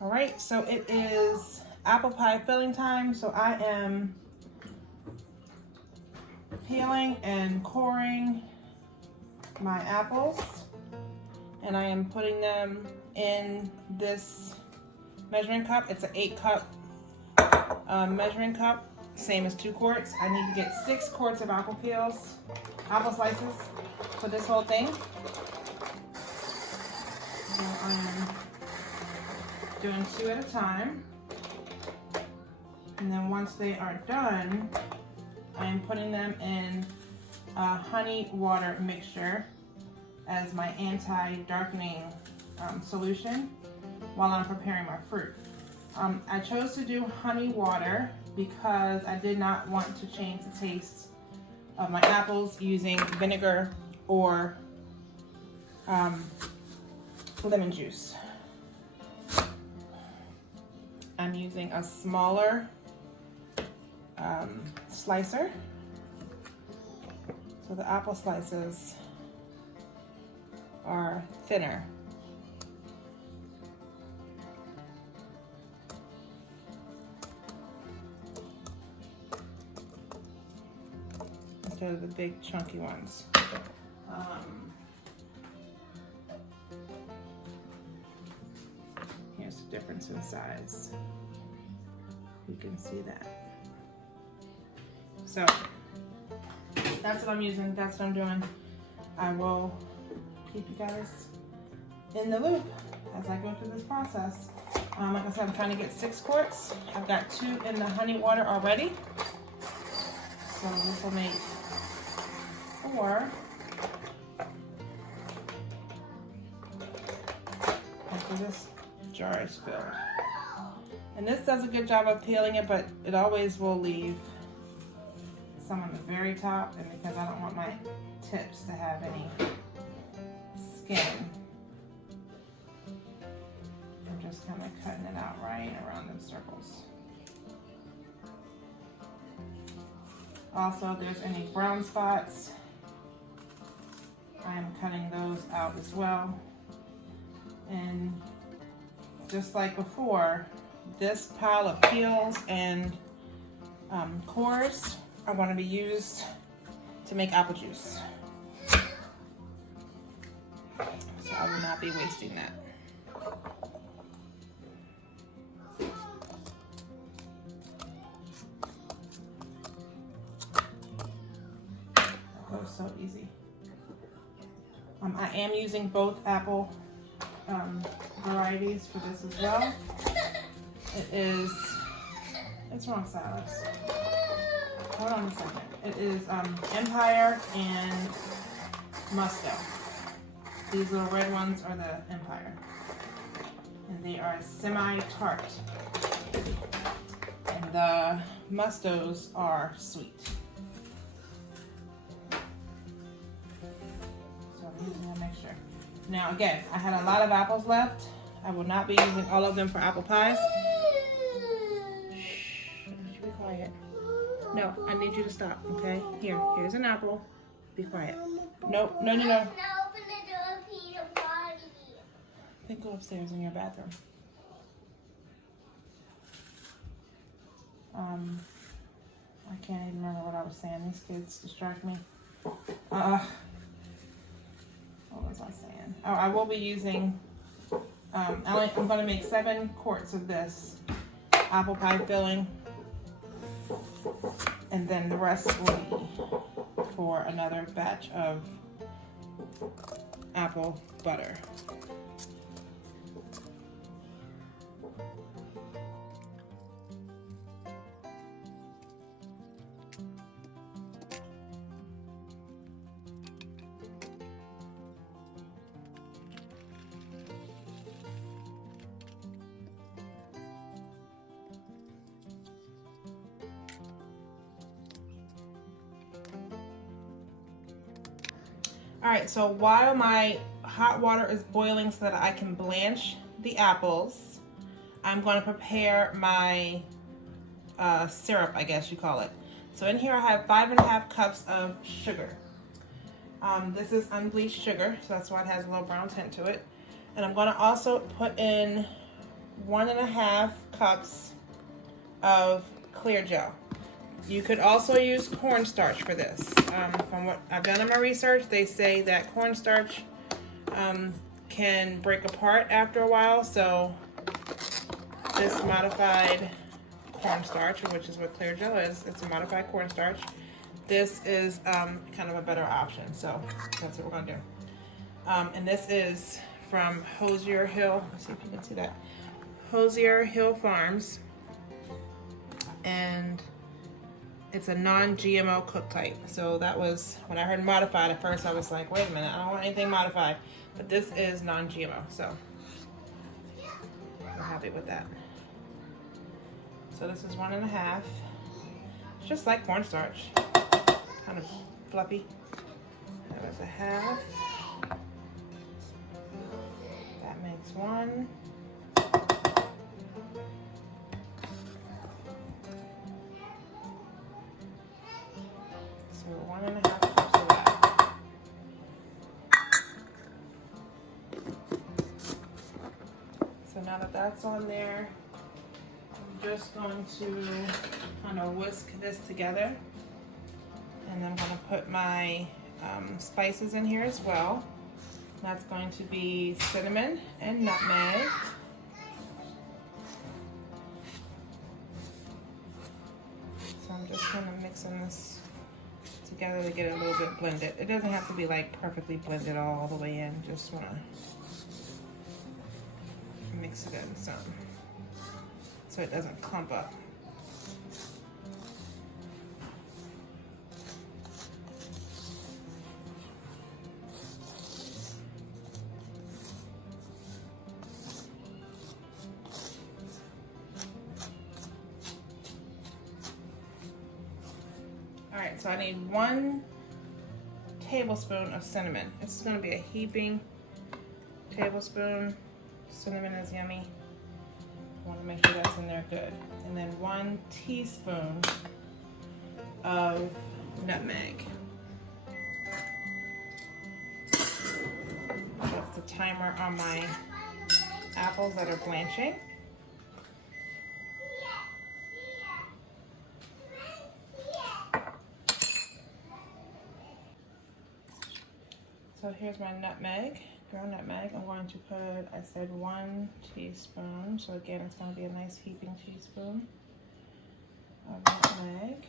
All right, so it is apple pie filling time. So I am peeling and coring my apples, and I am putting them in this measuring cup. It's an 8-cup measuring cup, same as 2 quarts. I need to get 6 quarts of apple slices for this whole thing. So I am doing 2 at a time. And then once they are done, I am putting them in a honey water mixture as my anti-darkening solution while I'm preparing my fruit. I chose to do honey water because I did not want to change the taste of my apples using vinegar or lemon juice. I'm using a smaller slicer, so the apple slices are thinner. Instead of the big chunky ones. Here's the difference in size. You can see that. So that's what I'm using, that's what I'm doing. I will keep you guys in the loop as I go through this process. Like I said, I'm trying to get 6 quarts. I've got 2 in the honey water already. So this will make 4 after this jar is filled. And this does a good job of peeling it, but it always will leave some on the very top, and because I don't want my tips to have any skin, I'm just kind of cutting it out right around those circles. Also, if there's any brown spots, I'm cutting those out as well. And just like before, this pile of peels and cores are going to be used to make apple juice. So I will not be wasting that. That goes so easy. I am using both apple varieties for this as well. It's wrong size. Hold on a second. It is Empire and Musto. These little red ones are the Empire. And they are semi-tart. And the Mustos are sweet. So I'm using a mixture. Now again, I had a lot of apples left. I will not be using all of them for apple pies. Shh, be quiet. No, I need you to stop, okay? Here's an apple. Be quiet. No. Then go upstairs in your bathroom. I can't even remember what I was saying. These kids distract me. What was I saying? Oh, I will be using, I'm going to make 7 quarts of this apple pie filling. And then the rest will be for another batch of apple butter. All right, so while my hot water is boiling so that I can blanch the apples, I'm going to prepare my syrup, I guess you call it. So in here I have 5½ cups of sugar. This is unbleached sugar, so that's why it has a little brown tint to it. And I'm going to also put in 1.5 cups of clear gel. You could also use cornstarch for this. From what I've done in my research, they say that cornstarch can break apart after a while, so this modified cornstarch, which is what clear gel is, it's a modified cornstarch. This is kind of a better option, so that's what we're gonna do. And this is from Hosier Hill. Let's see if you can see that. Hosier Hill Farms, and it's a non-GMO cook type. So that was, when I heard modified at first, I was like, wait a minute, I don't want anything modified. But this is non-GMO, so I'm happy with that. So this is 1.5. It's just like cornstarch, kind of fluffy. That was 1/2. That makes 1. So 1.5 cups of that. So now that that's on there, I'm just going to kind of whisk this together, and I'm going to put my spices in here as well. That's going to be cinnamon and nutmeg. So I'm just kind of mixing this together to get it a little bit blended. It doesn't have to be like perfectly blended all the way in. Just want to mix it in some so it doesn't clump up. All right, so I need 1 tablespoon of cinnamon. This is gonna be a heaping tablespoon. Cinnamon is yummy. I wanna make sure that's in there good. And then 1 teaspoon of nutmeg. That's the timer on my apples that are blanching. So here's my nutmeg, ground nutmeg. I'm going to put, I said 1 teaspoon. So again, it's going to be a nice heaping teaspoon of nutmeg.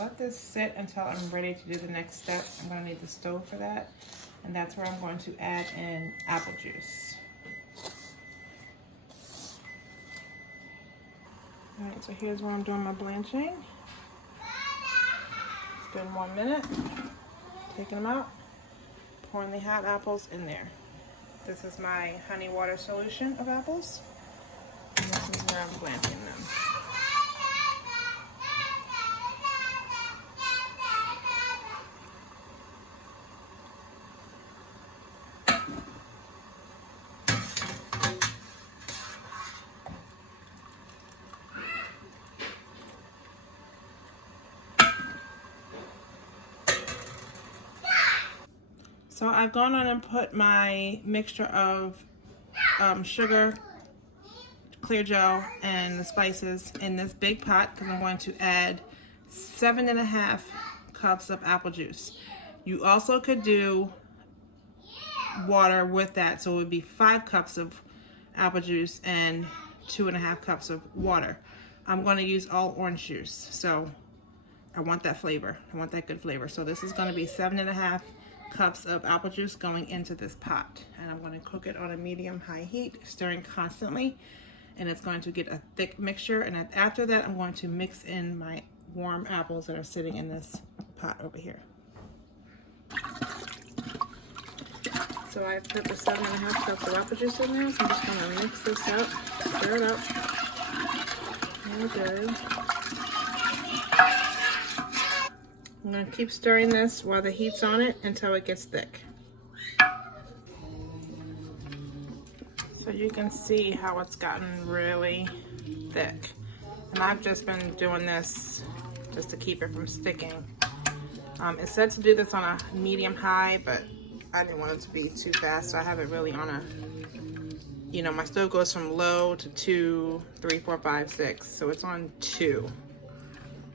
Let this sit until I'm ready to do the next step. I'm going to need the stove for that, and that's where I'm going to add in apple juice. All right, so here's where I'm doing my blanching. It's been 1 minute. Taking them out, pouring the hot apples in there. This is my honey water solution of apples, and this is where I'm blanching them. So I've gone on and put my mixture of sugar, clear gel, and the spices in this big pot because I'm going to add 7.5 cups of apple juice. You also could do water with that, so it would be 5 cups of apple juice and 2.5 cups of water. I'm going to use all orange juice, so I want that flavor. I want that good flavor. So this is going to be 7.5 cups of apple juice going into this pot, and I'm going to cook it on a medium-high heat, stirring constantly, and it's going to get a thick mixture. And after that, I'm going to mix in my warm apples that are sitting in this pot over here. So I put the 7.5 cups of apple juice in there, so I'm just going to mix this up, stir it up real good. I'm going to keep stirring this while the heat's on it until it gets thick. So you can see how it's gotten really thick. And I've just been doing this just to keep it from sticking. It said to do this on a medium high, but I didn't want it to be too fast, so I have it really on a, you know, my stove goes from low to 2, 3, 4, 5, 6. So it's on 2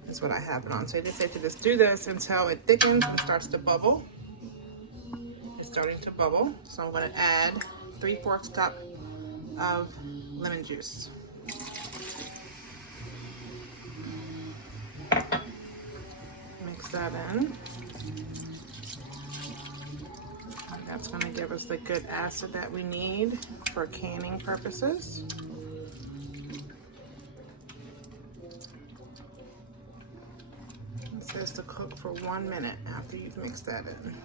is what I have it on. So they say to just do this until it thickens and starts to bubble. It's starting to bubble. So I'm gonna add 3/4 cup of lemon juice. Mix that in. That's going to give us the good acid that we need for canning purposes. It says to cook for 1 minute after you've mixed that in.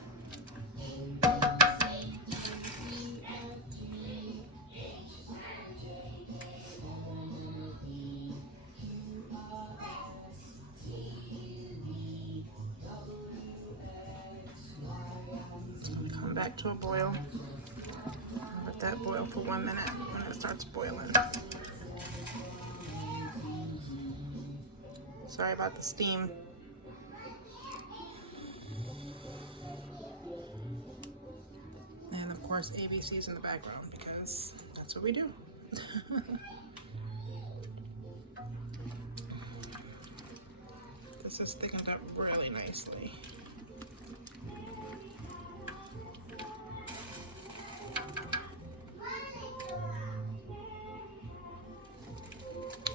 Back to a boil. Let that boil for 1 minute when it starts boiling. Sorry about the steam. And of course ABC's in the background because that's what we do. This is thickened up really nicely.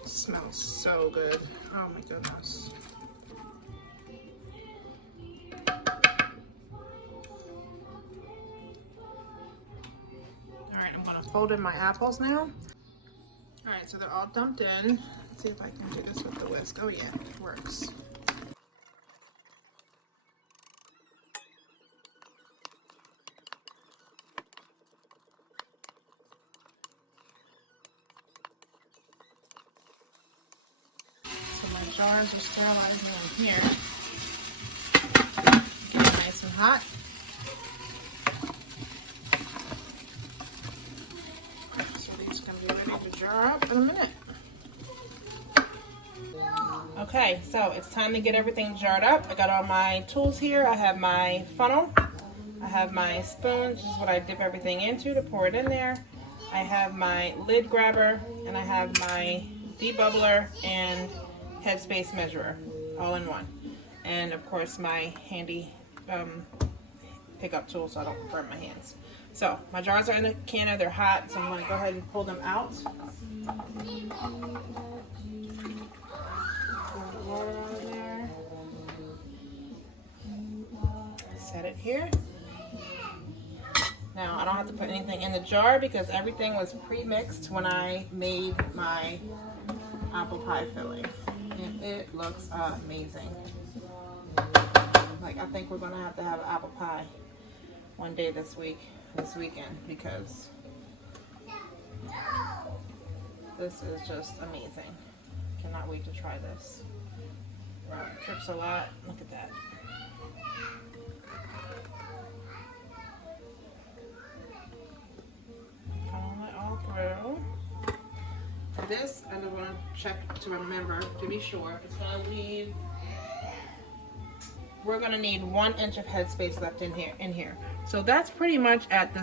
Smells so good. Oh my goodness. Alright, I'm gonna fold in my apples now. Alright, so they're all dumped in. Let's see if I can do this with the whisk. Oh yeah, it works. Jars are sterilizing in here. Get it nice and hot. So these are going to be ready to jar up in a minute. Okay, so it's time to get everything jarred up. I got all my tools here. I have my funnel. I have my spoon, which is what I dip everything into to pour it in there. I have my lid grabber, and I have my debubbler and headspace measurer all in one, and of course my handy pickup tool so I don't burn my hands. So my jars are in the canner, they're hot, so I'm going to go ahead and pull them out. Pour the water out of there. Set it here. Now I don't have to put anything in the jar because everything was pre-mixed when I made my apple pie filling. And it looks amazing. Like, I think we're gonna have to have apple pie one day this weekend, because this is just amazing. Cannot wait to try this. Wow, it drips a lot. Look at that. Follow it all through. This, I'm going to check to remember to be sure. It's going to leave. We're going to need 1 inch of headspace left in here. So that's pretty much at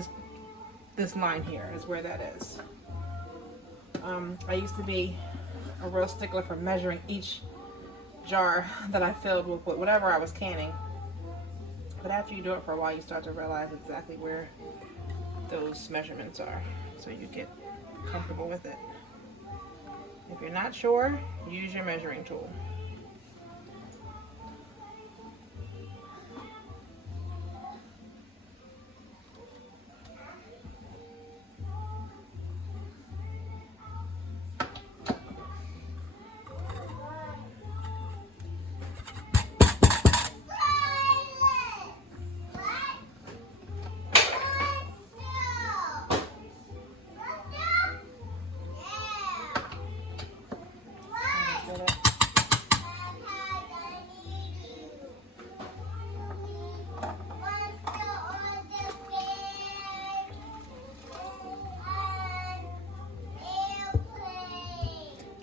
this line here is where that is. I used to be a real stickler for measuring each jar that I filled with whatever I was canning. But after you do it for a while, you start to realize exactly where those measurements are, so you get comfortable with it. If you're not sure, use your measuring tool.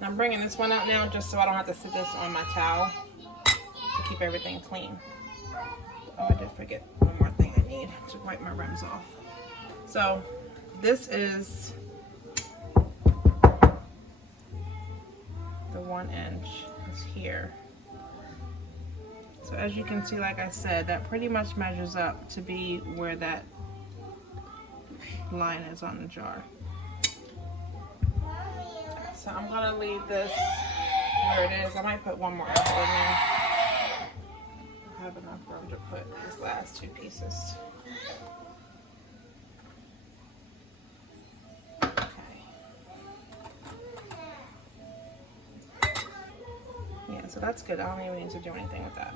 I'm bringing this one out now just so I don't have to sit this on my towel to keep everything clean. Oh, I did forget one more thing I need to wipe my rims off. So this is the 1 inch is here. So as you can see, like I said, that pretty much measures up to be where that line is on the jar. So I'm gonna leave this where it is. I might put one more apple in there. I have enough room to put these last 2 pieces. Okay. Yeah, so that's good. I don't even need to do anything with that.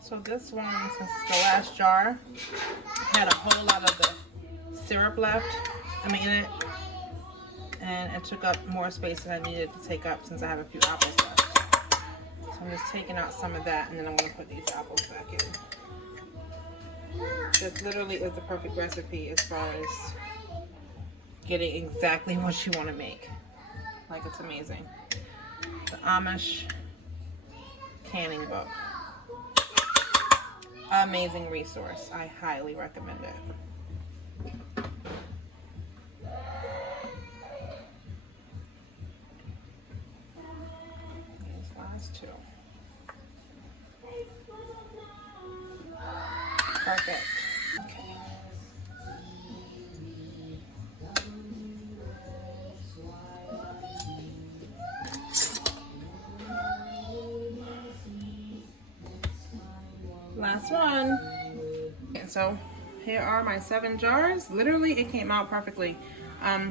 So this one, since it's the last jar, had a whole lot of the syrup left, in it, and it took up more space than I needed to take up since I have a few apples left. So I'm just taking out some of that, and then I'm going to put these apples back in. This literally is the perfect recipe as far as getting exactly what you want to make. Like, it's amazing. The Amish canning book. Amazing resource. I highly recommend it. These last 2. Perfect. Okay. Last one. And so here are my 7 jars. Literally, it came out perfectly.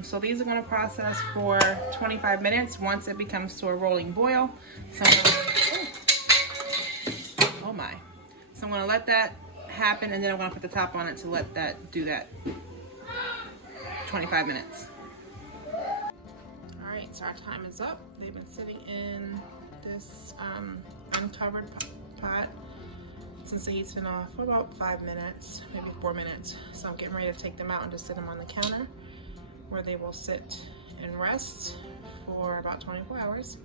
So these are going to process for 25 minutes once it becomes to a rolling boil. So oh my. So I'm going to let that happen, and then I'm going to put the top on it to let that do that 25 minutes. All right, so our time is up. They've been sitting in this uncovered pot since the heat's been off for about 5 minutes, maybe 4 minutes. So I'm getting ready to take them out and just sit them on the counter where they will sit and rest for about 24 hours.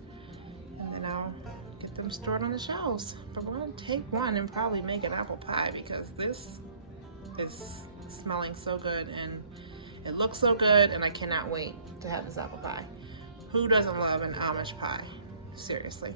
And then I'll get them stored on the shelves. But we're gonna take one and probably make an apple pie because this is smelling so good and it looks so good, and I cannot wait to have this apple pie. Who doesn't love an Amish pie? Seriously.